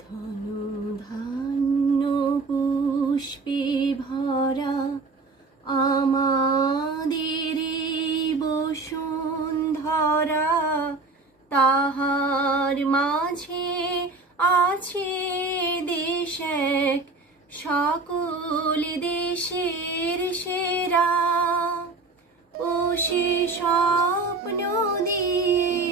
ধন ধান্য পুষ্পে ভরা আমাদের এই বসুন্ধরা, তাহার মাঝে আছে দেশ এক, সকল দেশের সেরা। ও সে স্বপ্ন দিয়ে